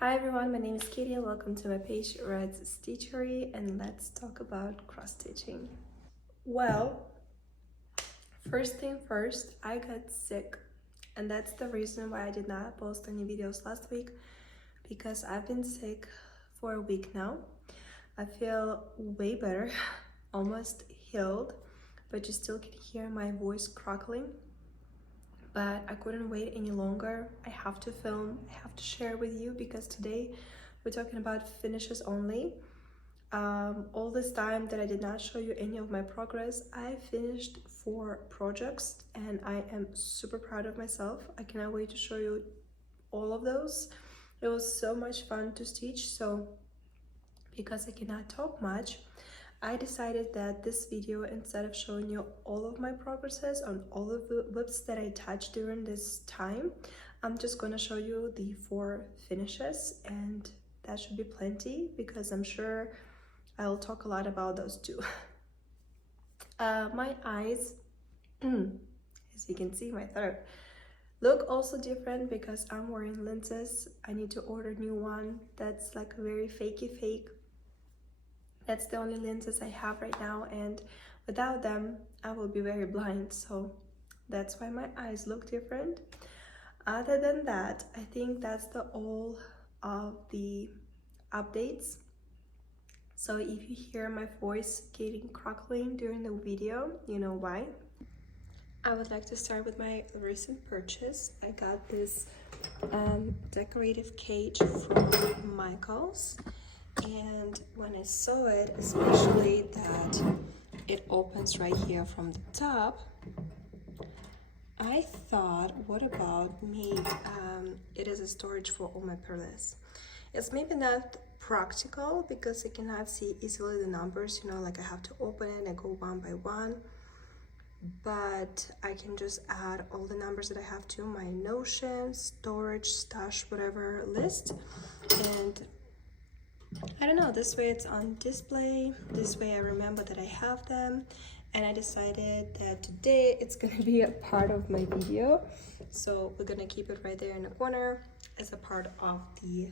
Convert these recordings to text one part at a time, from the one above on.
Hi everyone, my name is Katie. Welcome to my page Red's Stitchery, and let's talk about cross stitching. Well, first thing first, I got sick, and that's the reason why I did not post any videos last week, because I've been sick for a week now. I feel way better, almost healed, but you still can hear my voice crackling. But I couldn't wait any longer. I have to film, I have to share with you, because today we're talking about finishes only. All this time that I did not show you any of my progress, I finished 4 projects and I am super proud of myself. I cannot wait to show you all of those. It was so much fun to stitch. So because I cannot talk much, I decided that this video, instead of showing you all of my progresses on all of the whips that I touched during this time, I'm just gonna show you the 4 finishes, and that should be plenty because I'm sure I'll talk a lot about those too. My eyes, as you can see, my throat, look also different because I'm wearing lenses. I need to order new one that's like very fakey fake. That's the only lenses I have right now, and without them I will be very blind, so that's why my eyes look different. Other than that, I think that's the all of the updates. So if you hear my voice getting crackling during the video, you know why. I would like to start with my recent purchase. I got this decorative cage from Michael's, and when I saw it, especially that it opens right here from the top, I thought, what about me? It is a storage for all my pearls. It's maybe not practical because I cannot see easily the numbers, you know, like I have to open it and go one by one, but I can just add all the numbers that I have to my Notion, storage, stash, whatever list. And I don't know, this way it's on display, this way I remember that I have them, and I decided that today it's gonna be a part of my video, so we're gonna keep it right there in the corner as a part of the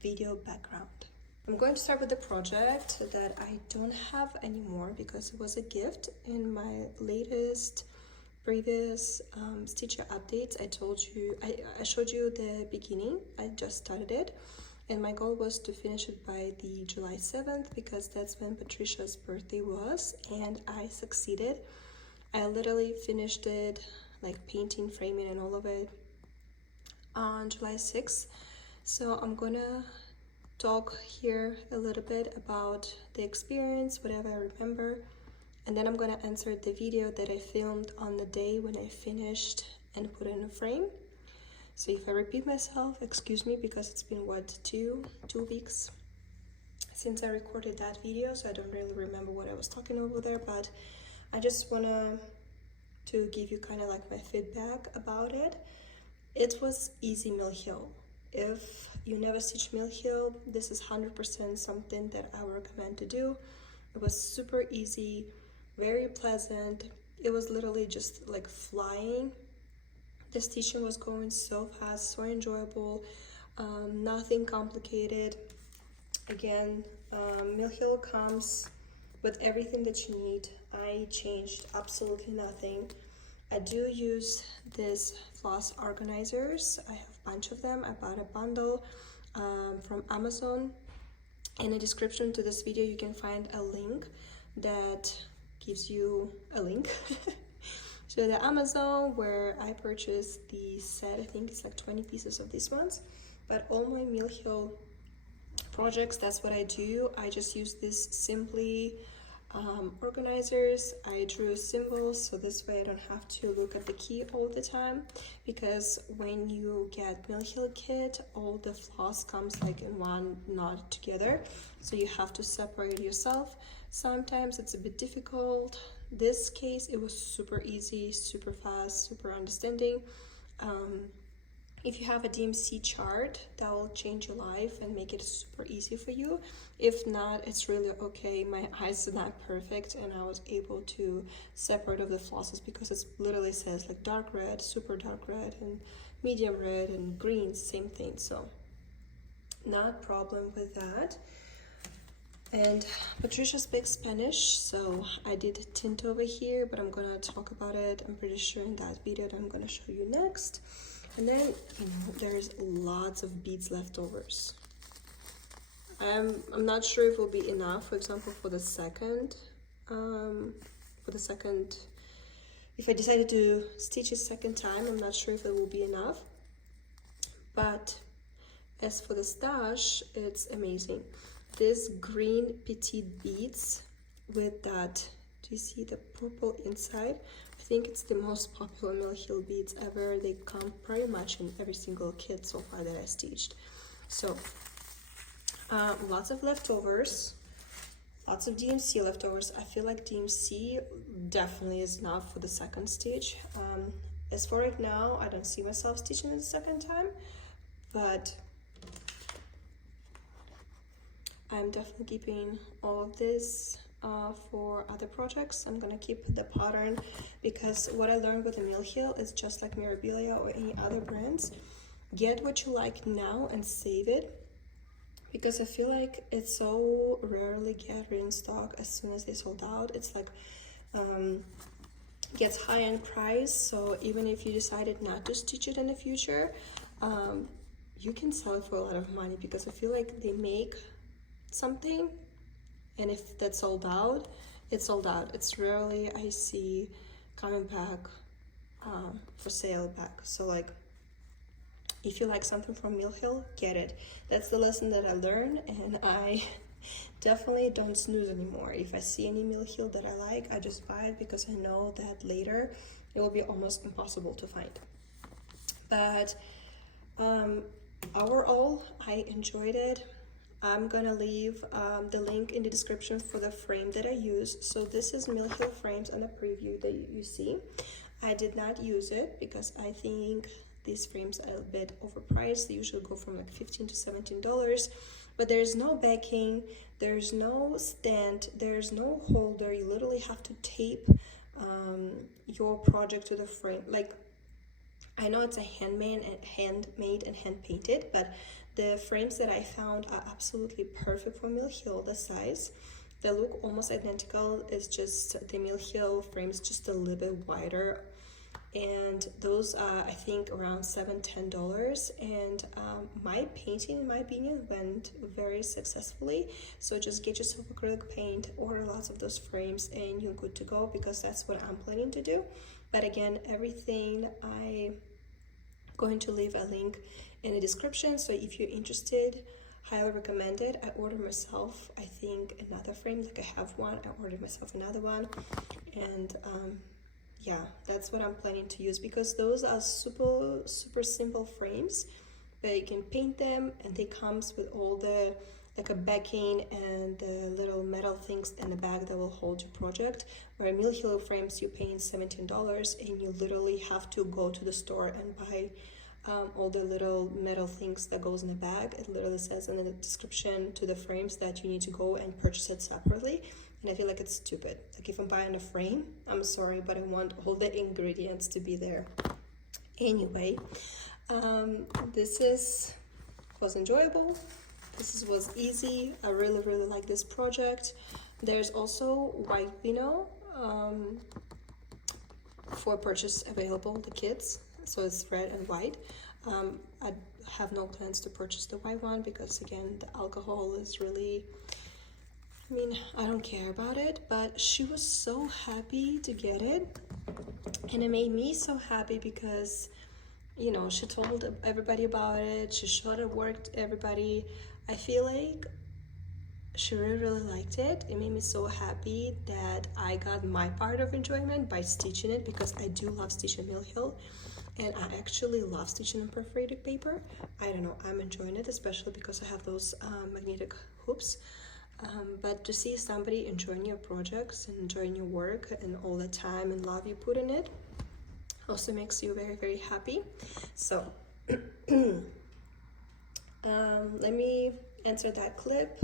video background. I'm going to start with the project that I don't have anymore because it was a gift in my latest previous stitcher updates. I showed you the beginning. I just started it, and my goal was to finish it by the July 7th because that's when Patricia's birthday was, and I succeeded. I literally finished it, like painting, framing, and all of it, on July 6th. So I'm gonna talk here a little bit about the experience, whatever I remember, and then I'm gonna answer the video that I filmed on the day when I finished and put it in a frame. So if I repeat myself, excuse me, because it's been what, two weeks since I recorded that video, so I don't really remember what I was talking over there, but I just wanna to give you kind of like my feedback about it. It was easy Mill Hill. If you never stitch Mill Hill, this is 100% something that I would recommend to do. It was super easy, very pleasant. It was literally just like flying. The stitching was going so fast, so enjoyable, nothing complicated. Again, Mill Hill comes with everything that you need. I changed absolutely nothing. I do use this floss organizers. I have a bunch of them. I bought a bundle from Amazon. In the description to this video you can find a link that gives you a link to the Amazon where I purchased the set. I think it's like 20 pieces of these ones, but all my Mill Hill projects, that's what I do. I just use this simply organizers. I drew symbols so this way I don't have to look at the key all the time, because when you get Mill Hill kit, all the floss comes like in one knot together, so you have to separate yourself. Sometimes it's a bit difficult. This case it was super easy, super fast, super understanding. If you have a DMC chart, that will change your life and make it super easy for you. If not, it's really okay. My eyes are not perfect, and I was able to separate of the flosses because it literally says like dark red, super dark red, and medium red, and green, same thing. So not problem with that. And Patricia speaks Spanish, so I did tint over here, but I'm gonna talk about it, I'm pretty sure, in that video that I'm gonna show you next. And then, you know, there's lots of beads leftovers. I'm not sure if it will be enough, for example, for the second, if I decided to stitch a second time, I'm not sure if it will be enough. But as for the stash, it's amazing. This green petite beads with that, do you see the purple inside? I think it's the most popular Mill Hill beads ever. They come pretty much in every single kit so far that I stitched. So lots of leftovers, lots of DMC leftovers. I feel like DMC definitely is enough for the second stitch. As for right now, I don't see myself stitching it the second time, but I'm definitely keeping all of this for other projects. I'm gonna keep the pattern because what I learned with the Mill Hill is just like Mirabilia or any other brands, get what you like now and save it, because I feel like it's so rarely get in stock as soon as they sold out. It's like gets high-end price, so even if you decided not to stitch it in the future, you can sell it for a lot of money, because I feel like they make something and if that's sold out, it's sold out. It's rarely I see coming back for sale back. So like, if you like something from Mill Hill, get it. That's the lesson that I learned, and I definitely don't snooze anymore. If I see any Mill Hill that I like, I just buy it, because I know that later it will be almost impossible to find. But overall, I enjoyed it. I'm gonna leave the link in the description for the frame that I use. So this is Mill Hill frames on the preview that you see. I did not use it because I think these frames are a bit overpriced. They usually go from like $15 to $17, but there's no backing, there's no stand, there's no holder. You literally have to tape your project to the frame. Like, I know it's a handmade and hand painted, but the frames that I found are absolutely perfect for Mill Hill, the size. They look almost identical. It's just the Mill Hill frames just a little bit wider, and those are, I think, around $7–10. And my painting, in my opinion, went very successfully. So just get yourself acrylic paint, order lots of those frames, and you're good to go, because that's what I'm planning to do. But again, everything I'm going to leave a link in the description, so if you're interested, highly recommend it. I ordered myself, I think, another frame. Like, I have one, I ordered myself another one, and yeah, that's what I'm planning to use, because those are super simple frames, but you can paint them, and they comes with all the like a backing and the little metal things in the back that will hold your project. Where Mill Hill frames, you're paying $17, and you literally have to go to the store and buy all the little metal things that goes in the bag. It literally says in the description to the frames that you need to go and purchase it separately, and I feel like it's stupid. Like, if I'm buying a frame, I'm sorry, but I want all the ingredients to be there. Anyway, this was enjoyable. This was easy. I really like this project. There's also white vinyl for purchase available, the kits. So it's red and white. I have no plans to purchase the white one, because again, the alcohol is really, I mean, I don't care about it. But she was so happy to get it, and it made me so happy, because, you know, she told everybody about it, she showed it worked everybody. I feel like she really liked it. It made me so happy that I got my part of enjoyment by stitching it, because I do love stitching Mill Hill, and I actually love stitching on perforated paper. I don't know, I'm enjoying it, especially because I have those magnetic hoops. But to see somebody enjoying your projects and enjoying your work and all the time and love you put in it also makes you very happy. So let me answer that clip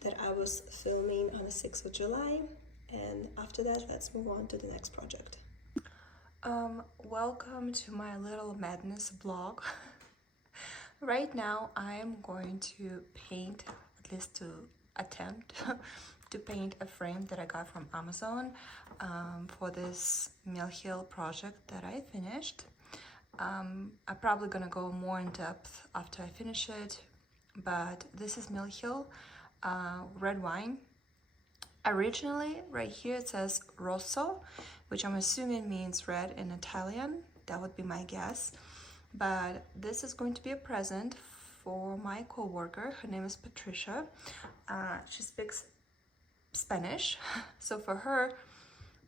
that I was filming on the 6th of July, and after that, let's move on to the next project. Welcome to my little madness vlog. Right now I am going to paint, at least to attempt to paint a frame that I got from Amazon for this Mill Hill project that I finished. I'm probably gonna go more in depth after I finish it, but this is Mill Hill red wine. Originally, right here it says rosso, which I'm assuming means red in Italian. That would be my guess. But this is going to be a present for my co-worker. Her name is Patricia. She speaks Spanish. So for her,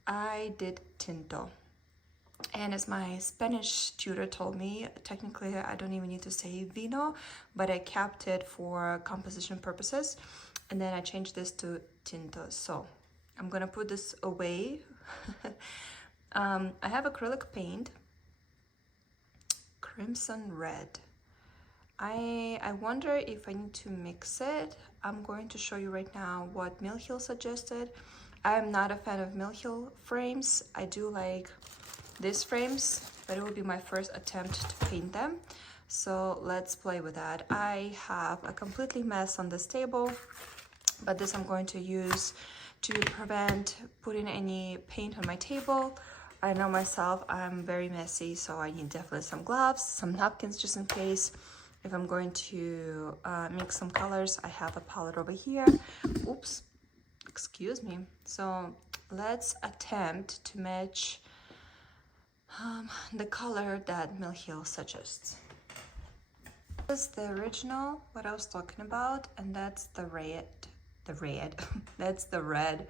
I did tinto. And as my Spanish tutor told me, technically I don't even need to say vino, but I kept it for composition purposes. And then I changed this to tinto. So I'm gonna put this away. I have acrylic paint, crimson red. I wonder if I need to mix it. I'm going to show you right now what Mill Hill suggested. I'm not a fan of Mill Hill frames. I do like these frames, but it will be my first attempt to paint them. So let's play with that. I have a completely mess on this table, but this I'm going to use to prevent putting any paint on my table. I know myself, I'm very messy, so I need definitely some gloves, some napkins just in case. If I'm going to mix some colors, I have a palette over here. Oops, excuse me. So let's attempt to match the color that Mill Hill suggests. This is the original, what I was talking about, and that's the red, that's the red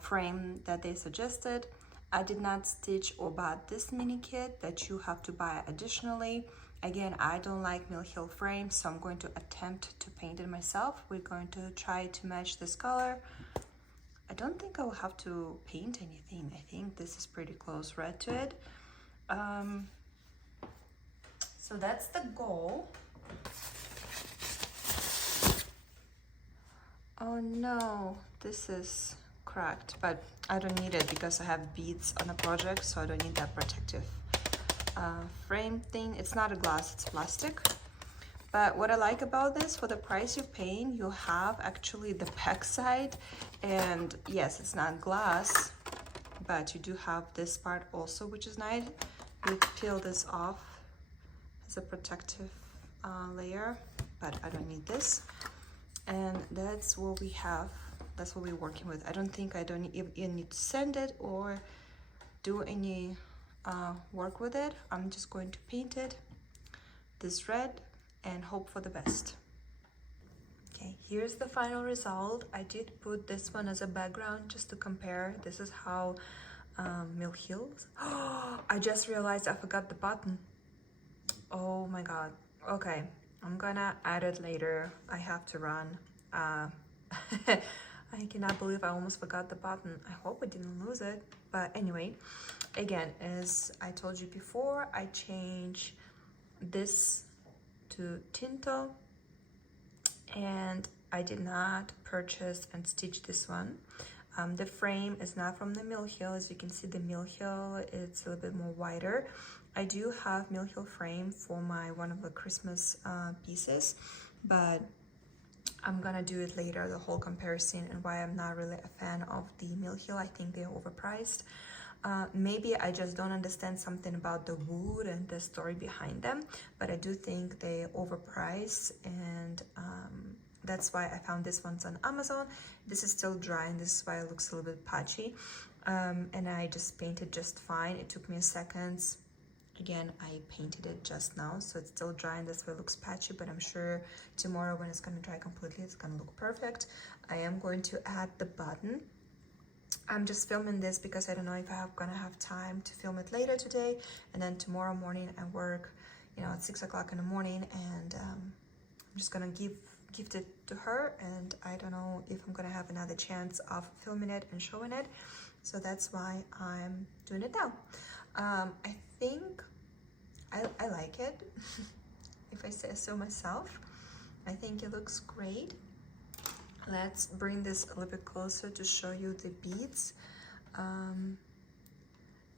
frame that they suggested. I did not stitch or buy this mini kit that you have to buy additionally. Again, I don't like Mill Hill frames, so I'm going to attempt to paint it myself. We're going to try to match this color. I don't think I will have to paint anything. I think this is pretty close red to it. So that's the goal. Oh no, this is cracked, but I don't need it because I have beads on the project, so I don't need that protective frame thing. It's not a glass, it's plastic. But what I like about this, for the price you're paying, you have actually the back side, and yes, it's not glass, but you do have this part also, which is nice. You peel this off as a protective layer, but I don't need this. And that's what we have, that's what we're working with. I don't think I don't even need to sand it or do any work with it. I'm just going to paint it this red and hope for the best. Okay, here's the final result. I did put this one as a background just to compare. This is how Mill Hill. Oh, I just realized I forgot the button. Oh my god. Okay, I'm gonna add it later. I have to run. I cannot believe I almost forgot the button. I hope I didn't lose it. But anyway, again, as I told you before, I changed this to tinto, and I did not purchase and stitch this one. The frame is not from the Mill Hill. As you can see, the Mill Hill, it's a little bit more wider. I do have Mill Hill frame for my one of the Christmas pieces, but I'm gonna do it later, the whole comparison and why I'm not really a fan of the Mill Hill. I think they're overpriced. Maybe I just don't understand something about the wood and the story behind them, but I do think they overpriced, and that's why I found this one's on Amazon. This is still dry, and this is why it looks a little bit patchy. And I just painted just fine. It took me a second. Again, I painted it just now, so it's still dry, and that's why it looks patchy, but I'm sure tomorrow when it's gonna dry completely, it's gonna look perfect. I am going to add the button. I'm just filming this because I don't know if I'm gonna have time to film it later today, and then tomorrow morning I work, you know, at 6 o'clock in the morning, and I'm just gonna gift it to her, and I don't know if I'm gonna have another chance of filming it and showing it, so that's why I'm doing it now. I think I like it, if I say so myself. I think it looks great. Let's bring this a little bit closer to show you the beads.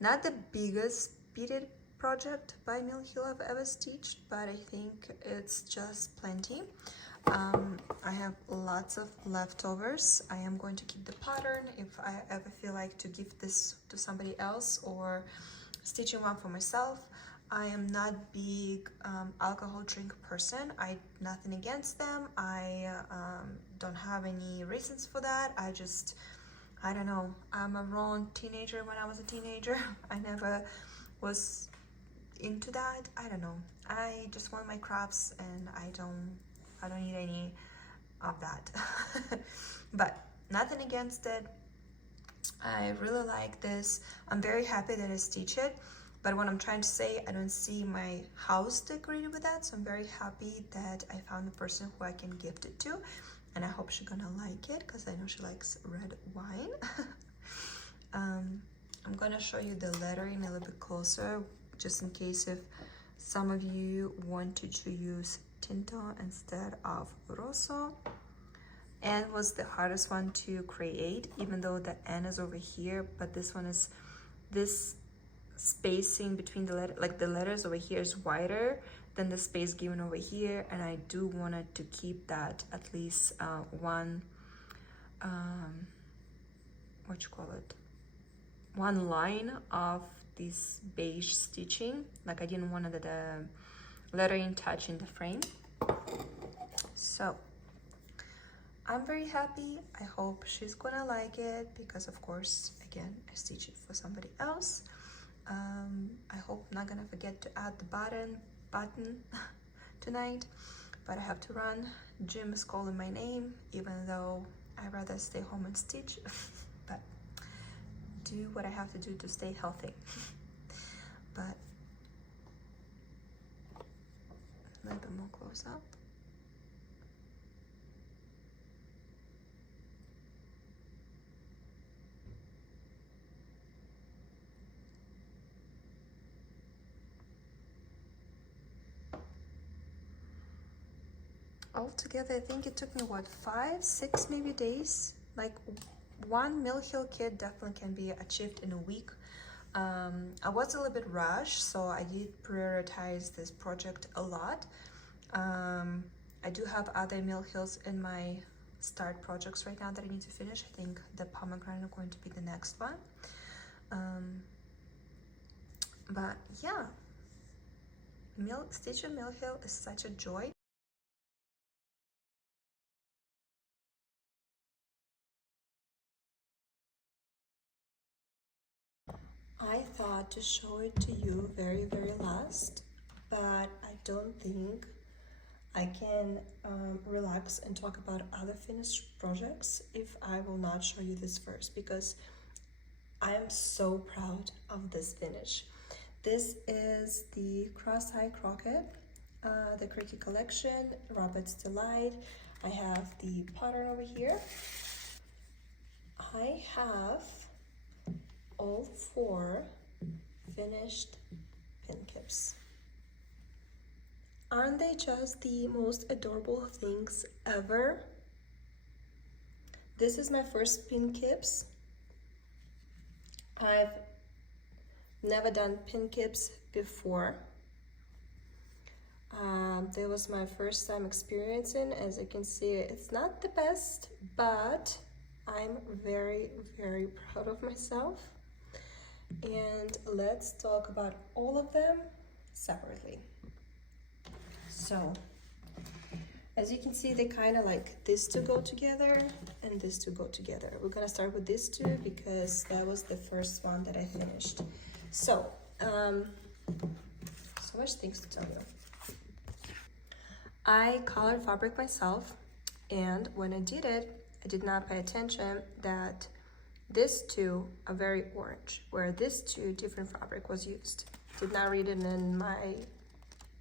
Not the biggest beaded project by Mill Hill I've ever stitched, but I think it's just plenty. I have lots of leftovers. I am going to keep the pattern if I ever feel like to give this to somebody else or stitching one for myself. I am not big alcohol drink person. Nothing against them. I don't have any reasons for that. I don't know. I'm a wrong teenager when I was a teenager. I never was into that. I don't know. I just want my crafts and I don't need any of that. But nothing against it. I really like this. I'm very happy that I stitched it. But what I'm trying to say, I don't see my house decorated with that. So I'm very happy that I found a person who I can gift it to. And I hope she's gonna like it because I know she likes red wine. I'm gonna show you the lettering a little bit closer, just in case if some of you wanted to use Tinto instead of Rosso. N was the hardest one to create, even though the N is over here, but this one is, this spacing between the letter, like the letters over here is wider than the space given over here, and I do want it to keep that at least one one line of this beige stitching. Like I didn't want the lettering touching the frame. So I'm very happy. I hope she's gonna like it because of course, again, I stitched it for somebody else. I hope I'm not gonna forget to add the button tonight, but I have to run. Jim is calling my name, even though I'd rather stay home and stitch, but do what I have to do to stay healthy. But a little bit more close up. Altogether, I think it took me, what, 5, 6 maybe days? Like one Mill Hill kit definitely can be achieved in a week. I was a little bit rushed, so I did prioritize this project a lot. I do have other Mill Hills in my start projects right now that I need to finish. I think the pomegranate are going to be the next one. But yeah, stitching Mill Hill is such a joy. I thought to show it to you very last, but I don't think I can relax and talk about other finished projects if I will not show you this first, because I am so proud of this finish. This is the Cross-Eye Croquet, the Cricket Collection, Robert's Delight. I have the pattern over here. I have all 4 finished pin caps. Aren't they just the most adorable things ever? This is my first pin caps. I've never done pin caps before. That was my first time experiencing. As you can see, it's not the best, but I'm very proud of myself. And let's talk about all of them separately. So, as you can see, they kind of like this to go together and this to go together. We're gonna start with this two because that was the first one that I finished. So, so much things to tell you. I colored fabric myself, and when I did it, I did not pay attention that these two are very orange, where this two different fabric was used. Did not read it in my,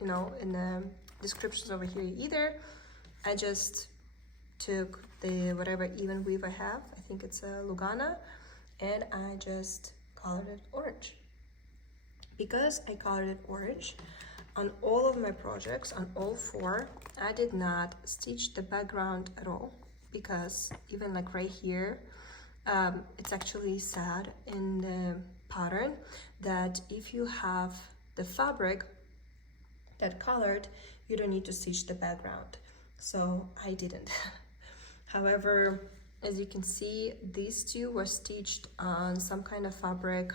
in the descriptions over here either. I just took the whatever even weave I have, I think it's a Lugana, and I just colored it orange. Because I colored it orange, on all of my projects, on all 4, I did not stitch the background at all, because even like right here, it's actually said in the pattern that if you have the fabric that colored, you don't need to stitch the background. So I didn't. However, as you can see, these two were stitched on some kind of fabric.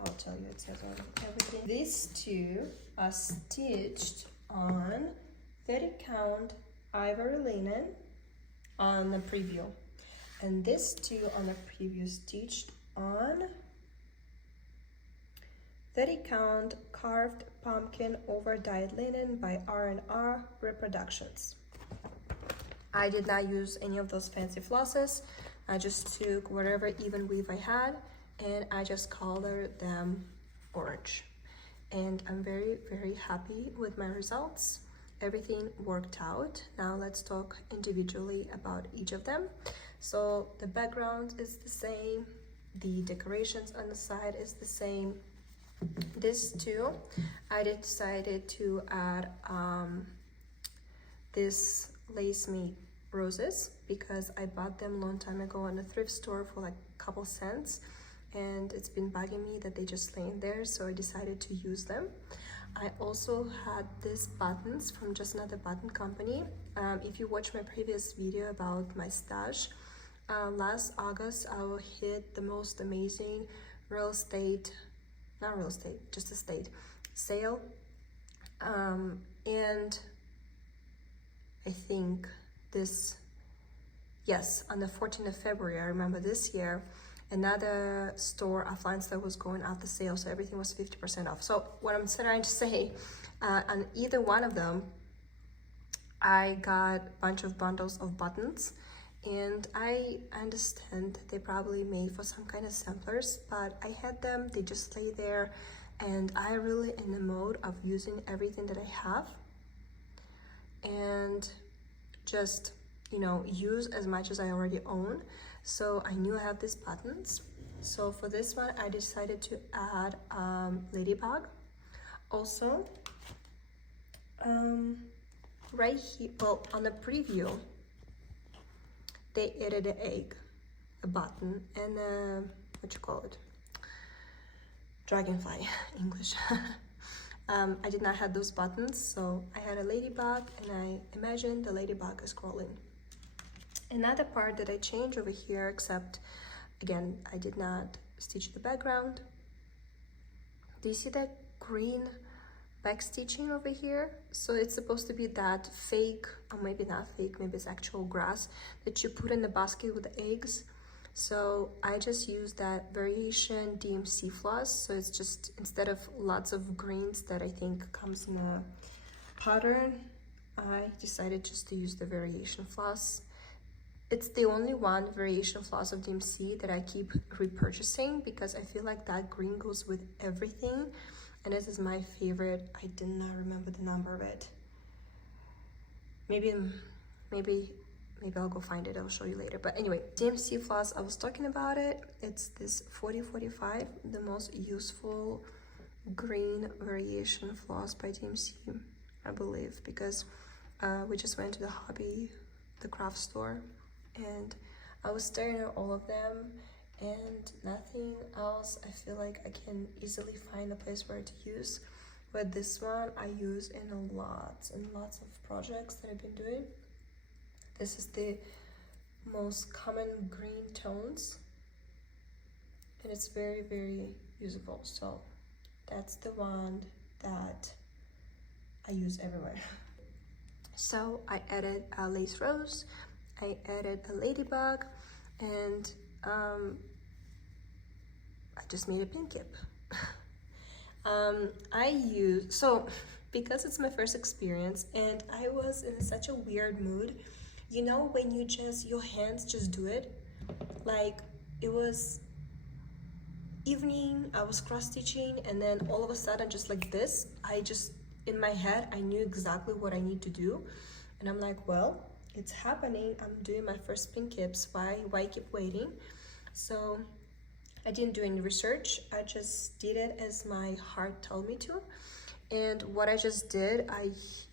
I'll tell you, it says on everything. These two are stitched on 30 count ivory linen on the preview. And this two on the preview stitched on 30 count carved pumpkin over dyed linen by R&R Reproductions. I did not use any of those fancy flosses. I just took whatever even weave I had and I just colored them orange. And I'm very, very happy with my results. Everything worked out. Now let's talk individually about each of them. So the background is the same. The decorations on the side is the same. This too, I decided to add this lace me roses because I bought them a long time ago in a thrift store for like a couple cents, and it's been bugging me that they just laying there, so I decided to use them. I also had these buttons from Just Another Button Company. If you watch my previous video about my stash, last August I hit the most amazing just estate sale, and I think on the 14th of February, I remember this year, another store, offline store, was going out the sale, so everything was 50% off. So what I'm trying to say, on either one of them, I got a bunch of bundles of buttons, and I understand they probably made for some kind of samplers, but I had them, they just lay there, and I really in the mode of using everything that I have and just, you know, use as much as I already own. So I knew I have these buttons. So for this one, I decided to add ladybug. Also, right here, well, on the preview, they added an egg, a button, and dragonfly, English. I did not have those buttons, so I had a ladybug, and I imagined the ladybug is crawling. Another part that I changed over here, except again, I did not stitch the background. Do you see that green back stitching over here? So it's supposed to be that fake, or maybe not fake, maybe it's actual grass that you put in the basket with the eggs. So I just used that variation DMC floss. So it's just, instead of lots of greens that I think comes in a pattern, I decided just to use the variation floss. It's the only one variation floss of DMC that I keep repurchasing because I feel like that green goes with everything, and this is my favorite. I did not remember the number of it. Maybe I'll go find it, I'll show you later. But anyway, DMC floss, I was talking about it. It's this 4045, the most useful green variation floss by DMC, I believe, because we just went to the craft store, and I was staring at all of them and nothing else I feel like I can easily find a place where to use. But this one I use in lots and lots of projects that I've been doing. This is the most common green tones, and it's very, very usable. So that's the one that I use everywhere. So I added a lace rose, I added a ladybug, and I just made a pin kip. Because it's my first experience and I was in such a weird mood, you know, when your hands just do it. Like, it was evening, I was cross stitching, and then all of a sudden, just like this, in my head, I knew exactly what I need to do. And I'm like, well, it's happening. I'm doing my first pin kips. Why keep waiting? So I didn't do any research. I just did it as my heart told me to. And what I just did, I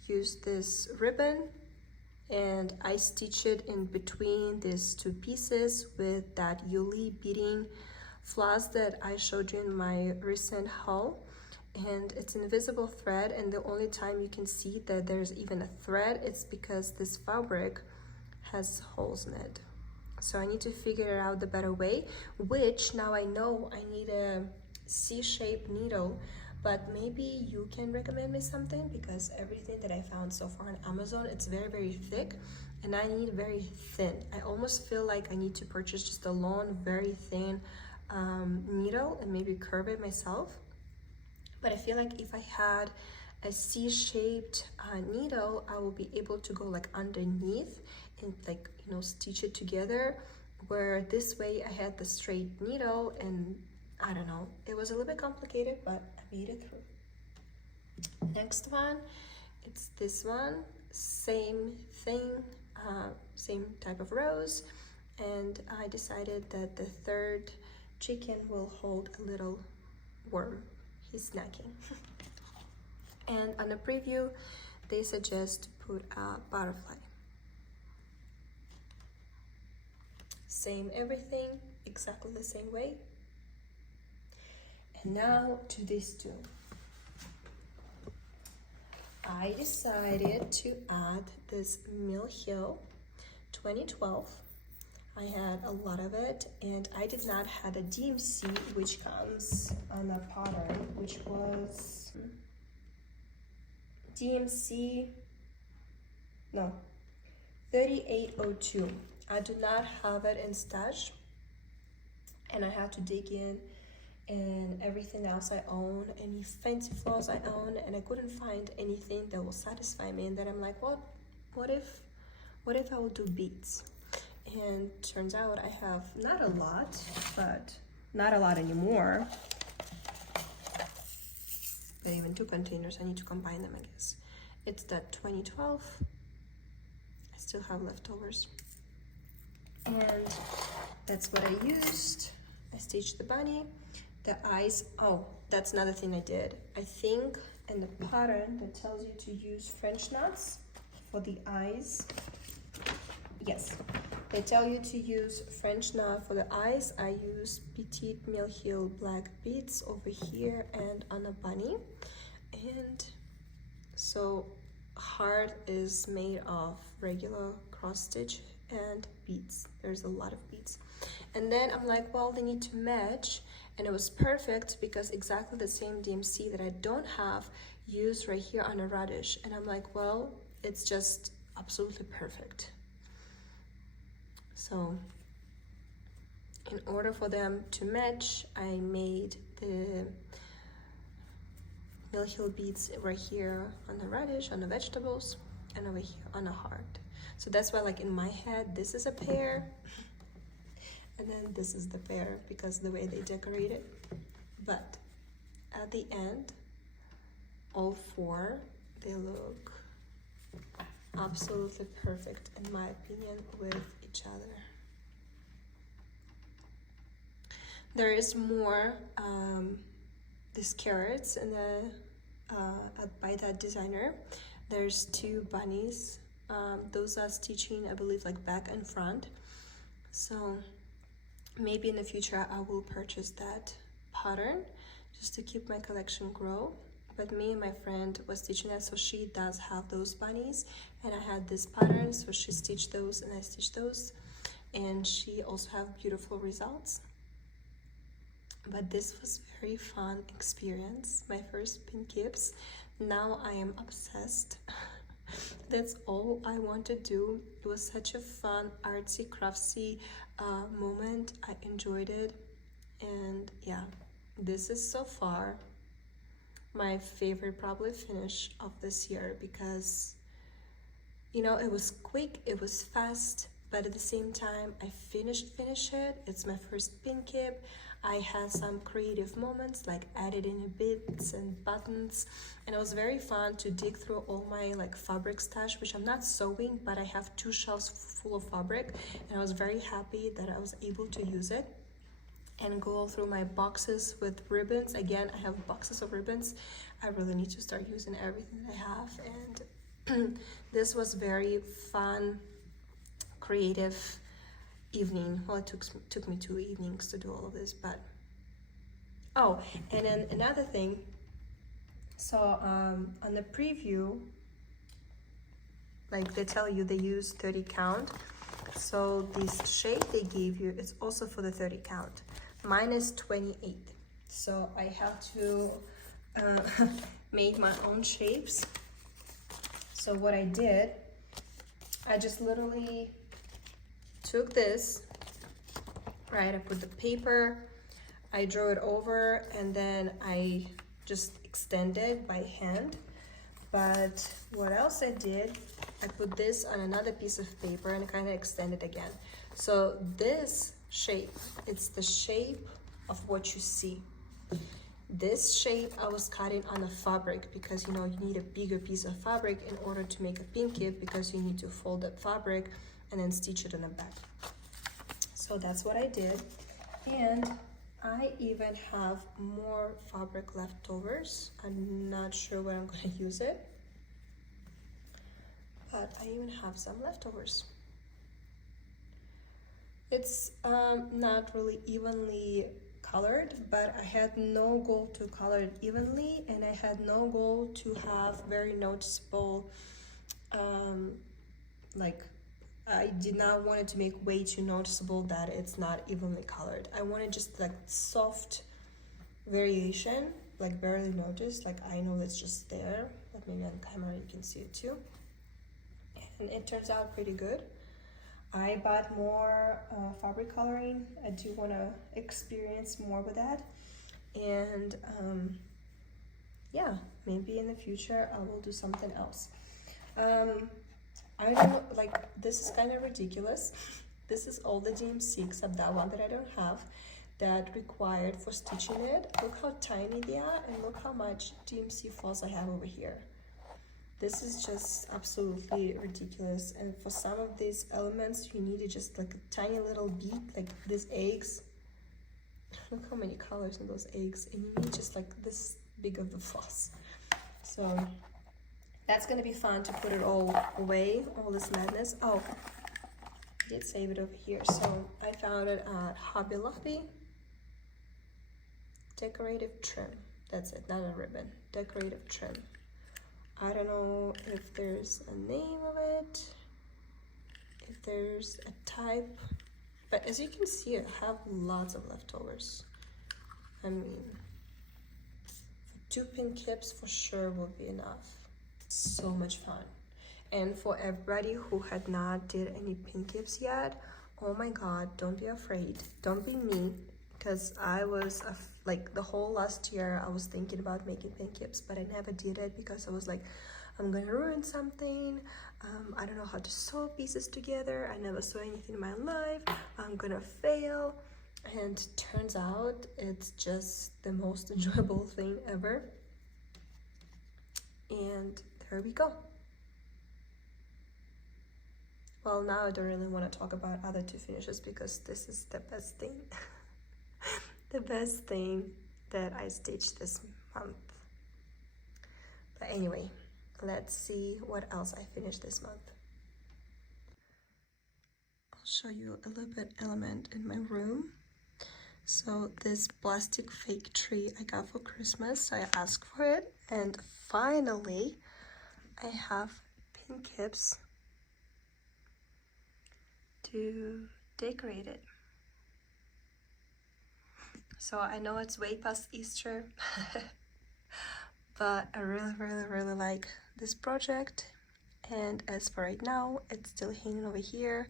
used this ribbon and I stitched it in between these two pieces with that Yuli beading floss that I showed you in my recent haul. and it's invisible thread, and the only time you can see that there's even a thread, it's because this fabric has holes in it. So I need to figure out the better way, which now I know I need a C-shaped needle, but maybe you can recommend me something, because everything that I found so far on Amazon, it's very, very thick, and I need very thin. I almost feel like I need to purchase just a long, very thin needle and maybe curve it myself. But I feel like if I had a C-shaped needle, I will be able to go like underneath and like, you know, stitch it together, where this way I had the straight needle, and I don't know, it was a little bit complicated, but I made it through. Next one, it's this one, same thing, same type of rows, and I decided that the third chicken will hold a little worm. He's snacking. And on the preview, they suggest to put a butterfly. Same everything, exactly the same way. And now to these two. I decided to add this Mill Hill 2012. I had a lot of it, and I did not have a DMC, which comes on a pattern, which was DMC, no, 3802. I do not have it in stash, and I had to dig in and everything else I own, any fancy floss I own, and I couldn't find anything that will satisfy me. And then I'm like, what if I will do beads? And turns out I have not a lot, but not a lot anymore. But even 2 containers, I need to combine them, I guess. It's that 2012. I still have leftovers. And that's what I used. I stitched the bunny, the eyes. Oh, that's another thing I did. I think in the pattern that tells you to use French knots for the eyes. Yes, they tell you to use French knot for the eyes. I use Petite Mill Hill black beads over here and on a bunny. And so heart is made of regular cross stitch and beads. There's a lot of beads. And then I'm like, well, they need to match, and it was perfect because exactly the same DMC that I don't have used right here on a radish. And I'm like, well, it's just absolutely perfect. So in order for them to match, I made the Mill Hill beads right here on the radish, on the vegetables, and over here on the heart. So that's why, like, in my head, this is a pair, and then this is the pair because the way they decorate it. But at the end, all 4, they look absolutely perfect, in my opinion, with each other. There is more these carrots in the by that designer. There's 2 bunnies. Those are stitching, I believe, like back and front. So maybe in the future I will purchase that pattern just to keep my collection grow. But me and my friend was stitching that, so she does have those bunnies, and I had this pattern, so she stitched those and I stitched those, and she also have beautiful results. But this was very fun experience, my first pin keeps. Now I am obsessed. That's all I want to do. It was such a fun, artsy, craftsy moment. I enjoyed it, and yeah, this is so far my favorite probably finish of this year, because, you know, it was quick, it was fast, but at the same time I finished it. It's my first pin keep. I had some creative moments, like added in bits and buttons, and it was very fun to dig through all my like fabric stash, which I'm not sewing, but I have 2 shelves full of fabric, and I was very happy that I was able to use it and go through my boxes with ribbons. Again, I have boxes of ribbons. I really need to start using everything that I have, and this was very fun, creative evening. Well, it took me 2 evenings to do all of this, but oh, and then another thing, So on the preview, like they tell you they use 30 count. So this shape they gave you is also for the 30 count. Mine is 28. So I have to make my own shapes. So what I did, I just literally took this, right? I put the paper, I drew it over, and then I just extended by hand. But what else I did, I put this on another piece of paper and kind of extended again. So this shape, it's the shape of what you see. This shape I was cutting on a fabric because you know you need a bigger piece of fabric in order to make a pin kip, because you need to fold that fabric and then stitch it on the back. So that's what I did. And I even have more fabric leftovers. I'm not sure where I'm going to use it, but I even have some leftovers. It's not really evenly colored, but I had no goal to color it evenly, and I had no goal to have very noticeable, like I did not want it to make way too noticeable that it's not evenly colored. I wanted just like soft variation, like barely noticed, like I know it's just there, but maybe on camera you can see it too. And it turns out pretty good. I bought more fabric coloring. I do want to experience more with that. And yeah, maybe in the future I will do something else. I don't know, like this is kind of ridiculous. This is all the DMC except that one that I don't have, that required for stitching it. Look how tiny they are, and look how much DMC falls I have over here. This is just absolutely ridiculous. And for some of these elements you needed just like a tiny little bead, like these eggs. Look how many colors in those eggs, and you need just like this big of the floss. So that's gonna be fun to put it all away, all this madness. Oh, I did save it over here. So I found it at Hobby Lobby. Decorative trim. That's it, not a ribbon. Decorative trim. I don't know if there's a name of it, if there's a type, but as you can see, I have lots of leftovers. I mean, 2 pin kips for sure will be enough. So much fun. And for everybody who had not did any pin kips yet, oh my god, don't be afraid, don't be me, because I was like the whole last year I was thinking about making pin kips, but I never did it because I was like, I'm gonna ruin something, I don't know how to sew pieces together, I never sew anything in my life, I'm gonna fail. And turns out it's just the most enjoyable thing ever. And there we go. Well, now I don't really want to talk about other 2 finishes because this is the best thing. The best thing that I stitched this month. But anyway, let's see what else I finished this month. I'll show you a little bit element in my room. So this plastic fake tree I got for Christmas, so I asked for it, and finally I have pin kips to decorate it. So I know it's way past Easter, but I really like this project, and as for right now, it's still hanging over here.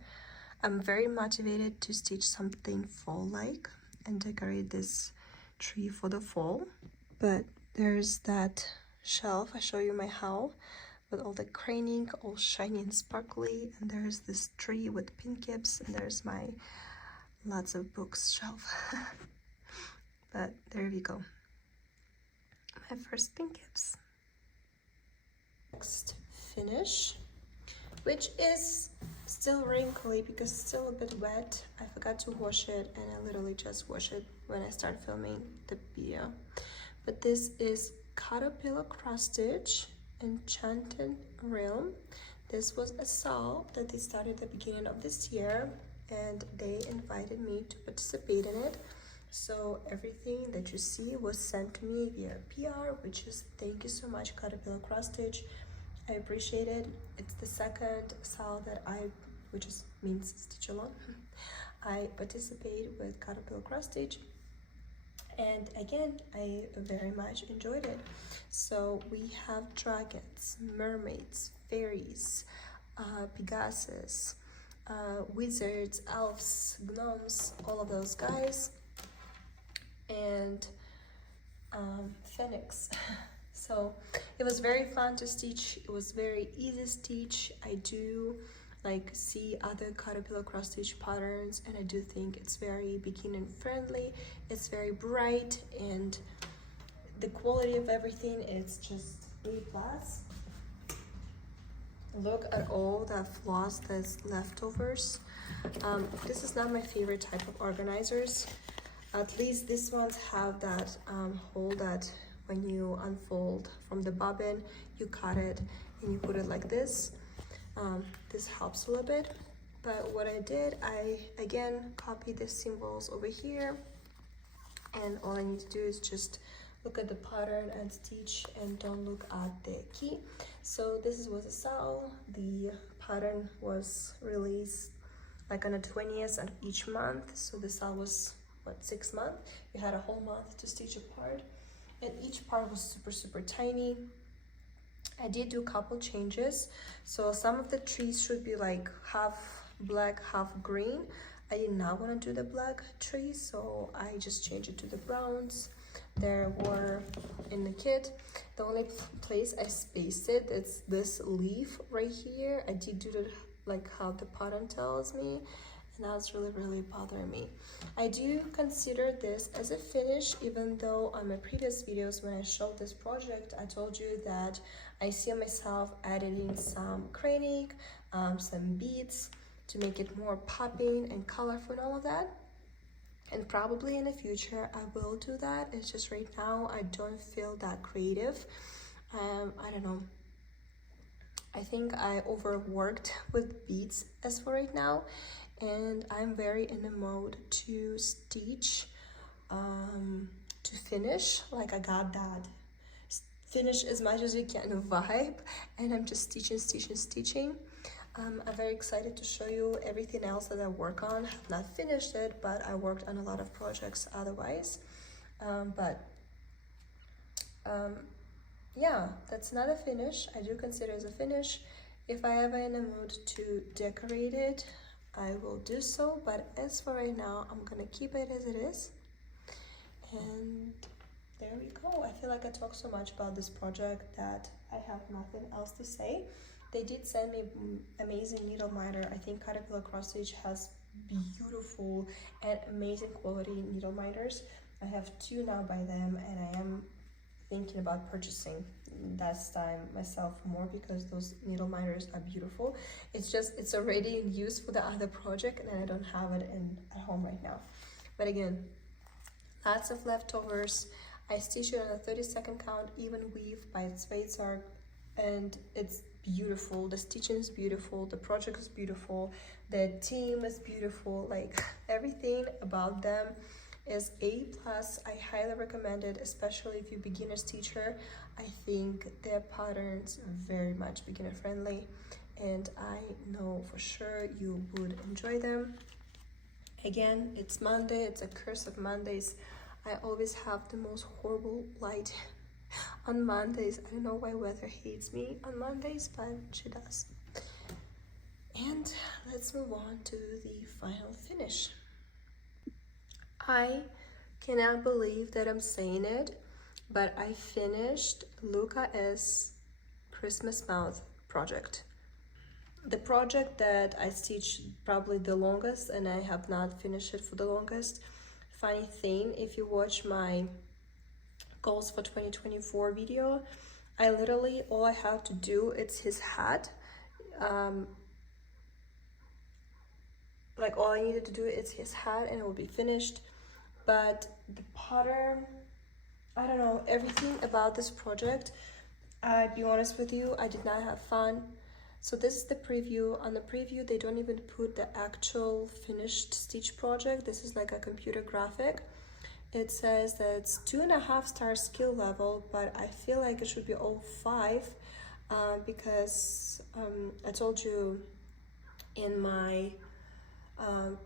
I'm very motivated to stitch something fall-like and decorate this tree for the fall. But there's that shelf I show you my haul with all the craning, all shiny and sparkly, and there's this tree with pin kips, and there's my lots of books shelf. But there we go, my first pin kips. Next finish, which is still wrinkly because it's still a bit wet. I forgot to wash it, and I literally just wash it when I start filming the video. But this is Caterpillar cross stitch Enchanted Realm. This was a sale that they started at the beginning of this year, and they invited me to participate in it. So everything that you see was sent to me via PR, which is thank you so much, Caterpillar Cross Stitch. I appreciate it. It's the second sale that which means stitch along. I participate with Caterpillar Cross Stitch, and again, I very much enjoyed it. So we have dragons, mermaids, fairies, Pegasus, wizards, elves, gnomes, all of those guys, and Phoenix. So it was very fun to stitch. It was very easy to stitch. I do like see other Caterpillar cross stitch patterns, and I do think it's very beginner friendly. It's very bright, and the quality of everything is just A+. Look at all that floss that's leftovers. This is not my favorite type of organizers. At least these ones have that hole that when you unfold from the bobbin, you cut it and you put it like this. This helps a little bit. But what I did, I again copied the symbols over here, and all I need to do is just look at the pattern and stitch and don't look at the key. So this was a sale. The pattern was released like on the 20th of each month. So the sale was what, 6 months? You had a whole month to stitch a part, and each part was super tiny. I did do a couple changes. So some of the trees should be like half black, half green. I did not want to do the black trees, so I just changed it to the browns. There were in the kit. The only place I spaced it, it's this leaf right here. I did do it like how the pattern tells me, and that's really bothering me. I do consider this as a finish, even though on my previous videos when I showed this project, I told you that I see myself adding some craning, some beads to make it more popping and colorful and all of that. And probably in the future I will do that. It's just right now I don't feel that creative. I don't know. I think I overworked with beads as for right now, and I'm very in the mode to stitch, to finish. Like I got that finish as much as you can vibe, and I'm just stitching. I'm very excited to show you everything else that I work on. I've not finished it, but I worked on a lot of projects otherwise. Yeah, that's not a finish. I do consider it as a finish. If I ever in a mood to decorate it, I will do so, but as for right now, I'm gonna keep it as it is. And there we go. I feel like I talked so much about this project that I have nothing else to say. They did send me amazing needle miter. I think Caterpillar Cross Stitch has beautiful and amazing quality needle miters. I have 2 now by them, and I am thinking about purchasing this time myself more because those needle miters are beautiful. It's just it's already in use for the other project, and I don't have it at home right now. But again, lots of leftovers. I stitched it on a 32nd count even weave by Schweitzer, and it's beautiful. The stitching is beautiful, the project is beautiful, the team is beautiful. Like everything about them is A+. I highly recommend it, especially if you're a beginner teacher. I think their patterns are very much beginner friendly, and I know for sure you would enjoy them. Again, it's Monday. It's a curse of Mondays. I always have the most horrible light on Mondays. I don't know why weather hates me on Mondays, but she does. And let's move on to the final finish. I cannot believe that I'm saying it, but I finished Luca-S Christmas Mouth project. The project that I stitched probably the longest, and I have not finished it for the longest. Funny thing, if you watch my goals for 2024 video, I literally, all I have to do, it's his hat. Like all I needed to do is his hat and it will be finished. But the pattern, I don't know, everything about this project, I'd be honest with you, I did not have fun. So this is the preview. On the preview, they don't even put the actual finished stitch project. This is like a computer graphic. it says that it's 2.5-star skill level, but I feel like it should be all 5 because I told you in my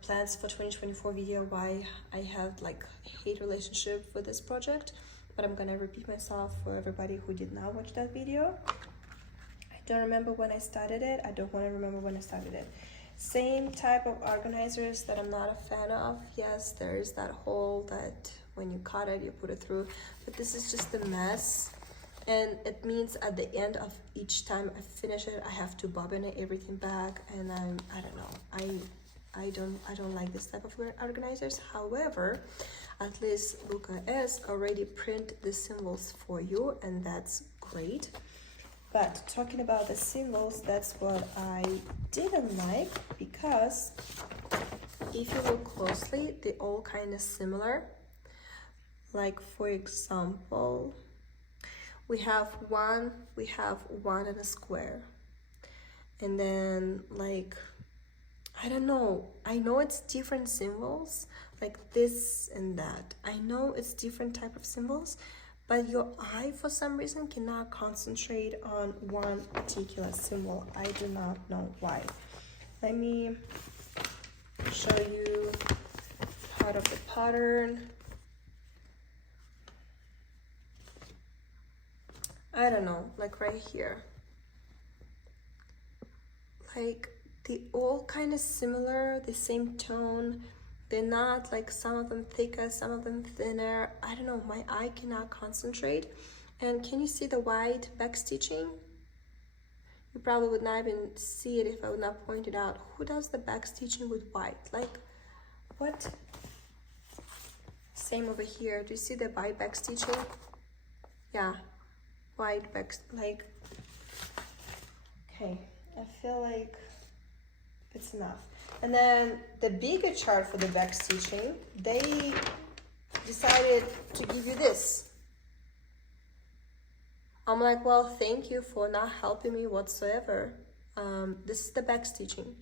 plans for 2024 video why I have like hate relationship with this project, but I'm gonna repeat myself for everybody who did not watch that video. I don't remember when I started it. I don't want to remember when I started it. Same type of organizers that I'm not a fan of. Yes, there is that hole that when you cut it, you put it through, but this is just a mess. And it means at the end of each time I finish it, I have to bobbin everything back, and I don't know. I don't like this type of organizers. However, at least Luca-S already print the symbols for you, and that's great. But talking about the symbols, that's what I didn't like, because if you look closely, they all kind of similar. Like for example, we have one in a square, and then like, I don't know, I know it's different symbols, like this and that. I know it's different type of symbols, but your eye for some reason cannot concentrate on one particular symbol. I do not know why. Let me show you part of the pattern. I don't know, like right here. Like they all kind of similar, the same tone. They're not like, some of them thicker, some of them thinner. I don't know, my eye cannot concentrate. And can you see the white backstitching? You probably would not even see it if I would not point it out. Who does the backstitching with white? Like, what? Same over here. Do you see the white backstitching? Yeah, white back, like, okay, I feel like it's enough. And then the bigger chart for the backstitching, they decided to give you this. I'm like, well, thank you for not helping me whatsoever. This is the backstitching.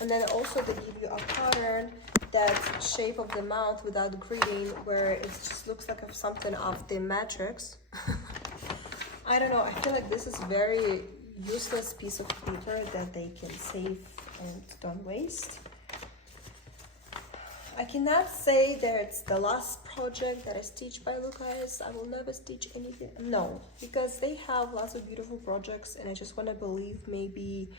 And then also they give you a pattern that's shape of the mouth without greeting, where it just looks like something of the matrix. I don't know, I feel like this is very useless piece of paper that they can save and don't waste. I cannot say that it's the last project that I stitched by Luca-S. I will never stitch anything. No, because they have lots of beautiful projects, and I just want to believe maybe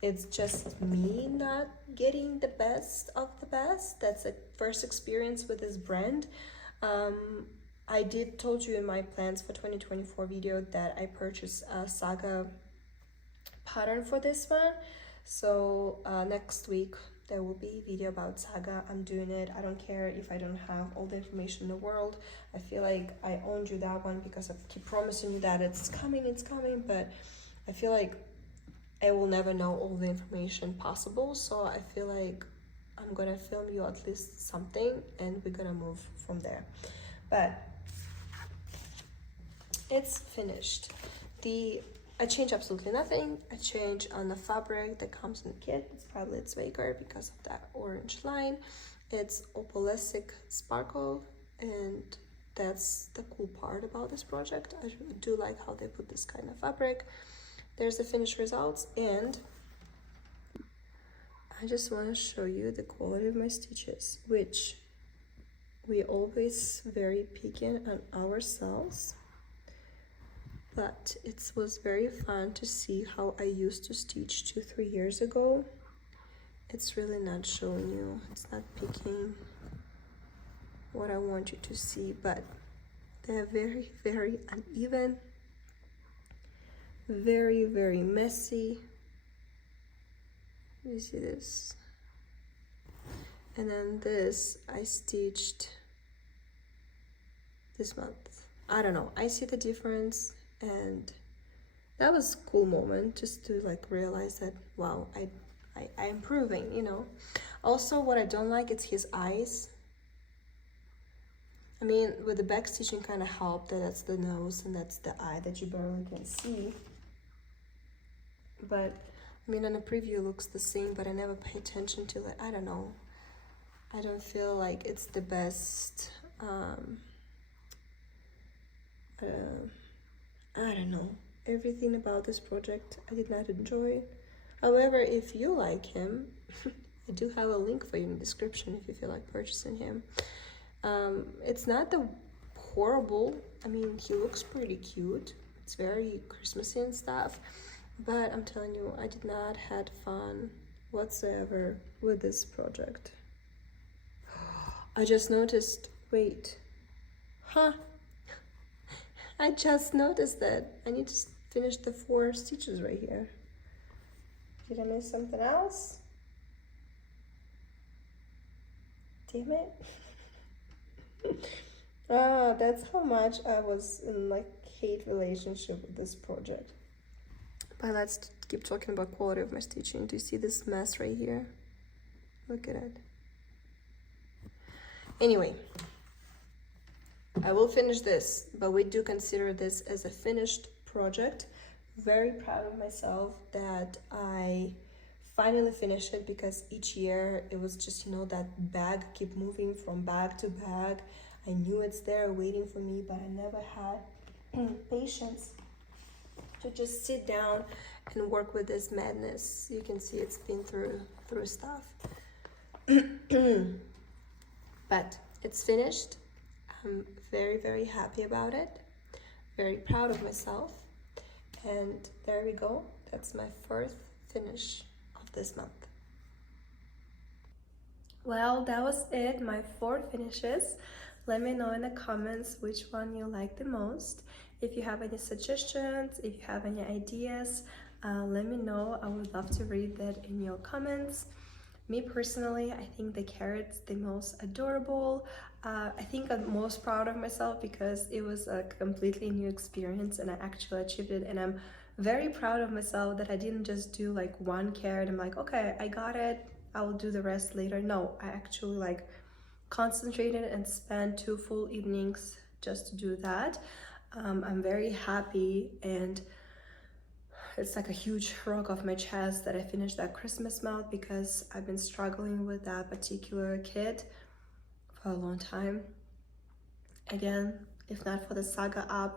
it's just me not getting the best of the best. That's a first experience with this brand. I did told you in my plans for 2024 video that I purchased a Saga pattern for this one. So next week there will be a video about Saga. I'm doing it. I don't care if I don't have all the information in the world. I feel like I owned you that one because I keep promising you that it's coming, but I feel like I will never know all the information possible. So I feel like I'm gonna film you at least something, and we're gonna move from there. But it's finished. I changed absolutely nothing. I changed on the fabric that comes in the kit. It's probably Zweigart because of that orange line. It's opalescent sparkle, and that's the cool part about this project. I do like how they put this kind of fabric. There's the finished results, and I just want to show you the quality of my stitches, which we always very picky on ourselves. But it was very fun to see how I used to stitch 2-3 years ago. It's really not showing you, it's not picking what I want you to see, but they're very, very uneven, very, very messy. You see this? And then this I stitched this month. I don't know, I see the difference. And that was a cool moment just to like realize that, wow, I'm improving, you know. Also, what I don't like is his eyes. I mean, with the back stitching kind of helped that that's the nose and that's the eye that you barely can see. But I mean, on the preview it looks the same, but I never pay attention to it. I don't know. I don't feel like it's the best um, I don't know, everything about this project I did not enjoy. However, if you like him, I do have a link for you in the description if you feel like purchasing him. It's not the horrible, I mean, he looks pretty cute. It's very Christmassy and stuff, but I'm telling you, I did not had fun whatsoever with this project. I just noticed, wait, huh? I just noticed that I need to finish the 4 stitches right here. Did I miss something else? Damn it. Ah, that's how much I was in like hate relationship with this project. But let's keep talking about quality of my stitching. Do you see this mess right here? Look at it. Anyway, I will finish this, but we do consider this as a finished project. Very proud of myself that I finally finished it, because each year it was just, you know, that bag keep moving from bag to bag. I knew it's there waiting for me, but I never had patience to just sit down and work with this madness. You can see it's been through stuff. But it's finished. I'm very, very happy about it. Very proud of myself. And there we go. That's my first finish of this month. Well, that was it, my 4 finishes. Let me know in the comments which one you like the most. If you have any suggestions, if you have any ideas, let me know. I would love to read that in your comments. Me personally, I think the carrot's the most adorable. I think I'm most proud of myself because it was a completely new experience and I actually achieved it, and I'm very proud of myself that I didn't just do like 1 carrot. I'm like, okay, I got it, I will do the rest later. No, I actually like concentrated and spent 2 full evenings just to do that. I'm very happy, and it's like a huge rock off my chest that I finished that Christmas mouth, because I've been struggling with that particular kit for a long time. Again, if not for the Saga app,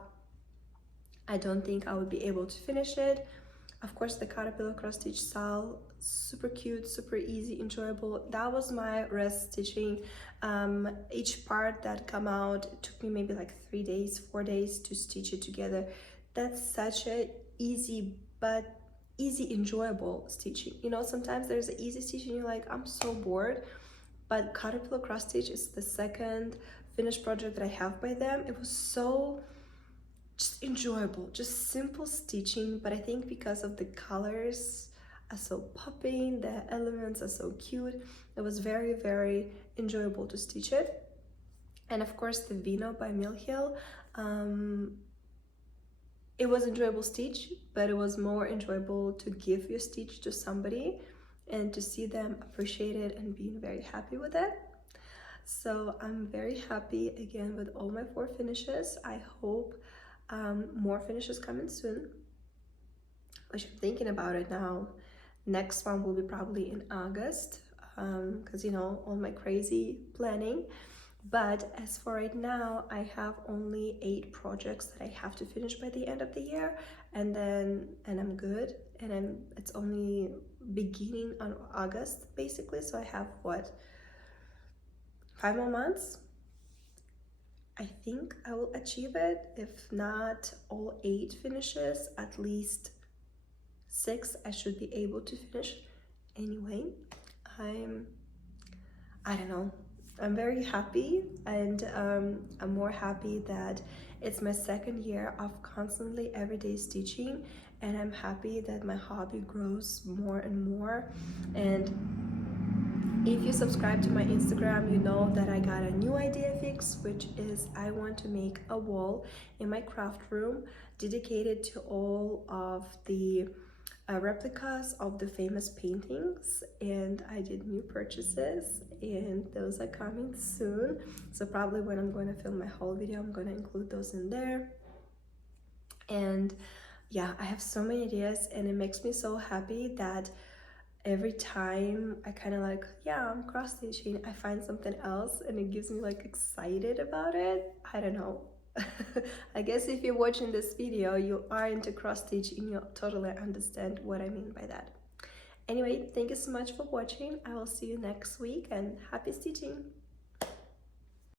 I don't think I would be able to finish it. Of course, the caterpillar cross stitch style, super cute, super easy, enjoyable. That was my rest stitching. Each part that come out, it took me maybe like 3 days, 4 days to stitch it together. That's such a easy, but easy, enjoyable stitching. You know, sometimes there's an easy stitch and you're like, I'm so bored. But caterpillar cross stitch is the second finished project that I have by them. It was so just enjoyable, just simple stitching, but I think because of the colors are so popping, the elements are so cute, it was very, very enjoyable to stitch it. And of course the Vino by Mill Hill, it was enjoyable stitch, but it was more enjoyable to give your stitch to somebody and to see them appreciate it and being very happy with it. So I'm very happy again with all my 4 finishes. I hope more finishes coming soon, which I'm thinking about it now. Next one will be probably in August, because you know, all my crazy planning. But as for right now, I have only 8 projects that I have to finish by the end of the year, and I'm good. And it's only beginning on August basically, so I have what, 5 more months. I think I will achieve it. If not all 8 finishes, at least 6 I should be able to finish. Anyway, I don't know, I'm very happy, and I'm more happy that it's my 2nd year of constantly everyday stitching, and I'm happy that my hobby grows more and more. And if you subscribe to my Instagram, you know that I got a new idea fix, which is I want to make a wall in my craft room dedicated to all of the replicas of the famous paintings, and I did new purchases and those are coming soon. So probably when I'm going to film my haul video, I'm going to include those in there. And yeah, I have so many ideas, and it makes me so happy that every time I kind of like, yeah, I'm cross stitching, I find something else and it gives me like excited about it. I don't know. I guess if you're watching this video, you are into cross stitching, you totally understand what I mean by that. Anyway, thank you so much for watching. I will see you next week and happy stitching.